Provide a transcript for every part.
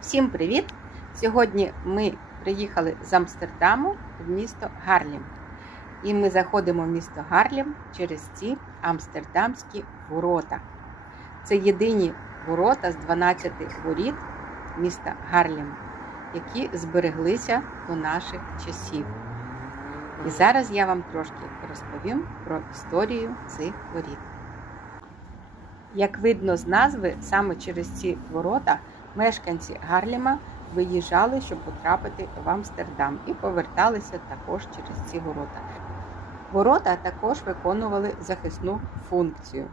Всім привіт! Сьогодні ми приїхали з Амстердаму в місто Гарлім. І ми заходимо в місто Гарлім через ці амстердамські ворота. Це єдині ворота з 12 воріт міста Гарлім, які збереглися до наших часів. І зараз я вам трошки розповім про історію цих воріт. Як видно з назви, саме через ці ворота мешканці Гарліма виїжджали, щоб потрапити в Амстердам, і поверталися також через ці ворота. Ворота також виконували захисну функцію.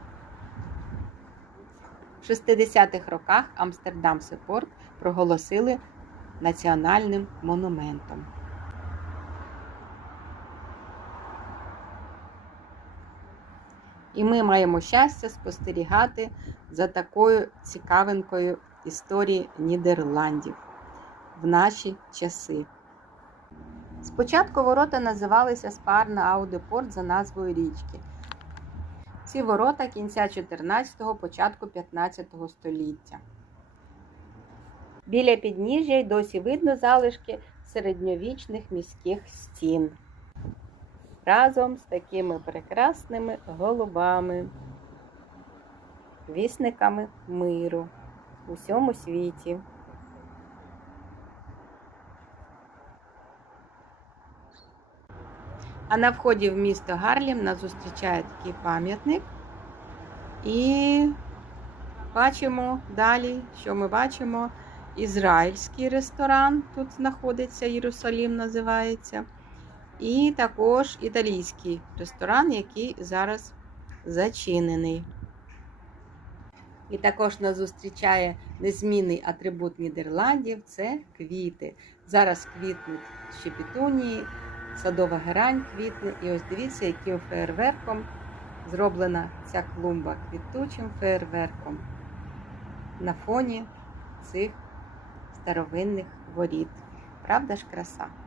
В 60-х роках Амстердамський порт проголосили національним монументом. І ми маємо щастя спостерігати за такою цікавинкою історії Нідерландів в наші часи. Спочатку ворота називалися Спарна Аудепорт за назвою річки. Ці ворота кінця 14-го, початку 15 століття. Біля підніжжя й досі видно залишки середньовічних міських стін разом з такими прекрасними голубами, вісниками миру у всьому світі. А на вході в місто Гарлім нас зустрічає такий пам'ятник. І бачимо далі, що ми бачимо. Ізраїльський ресторан тут знаходиться, Єрусалім називається. І також італійський ресторан, який зараз зачинений. І також нас зустрічає незмінний атрибут Нідерландів це квіти. Зараз квітнуть ще петунії, садова герань квітне. І ось дивіться, яким феєрверком зроблена ця клумба квітучим феєрверком на фоні цих старовинних воріт. Правда ж краса?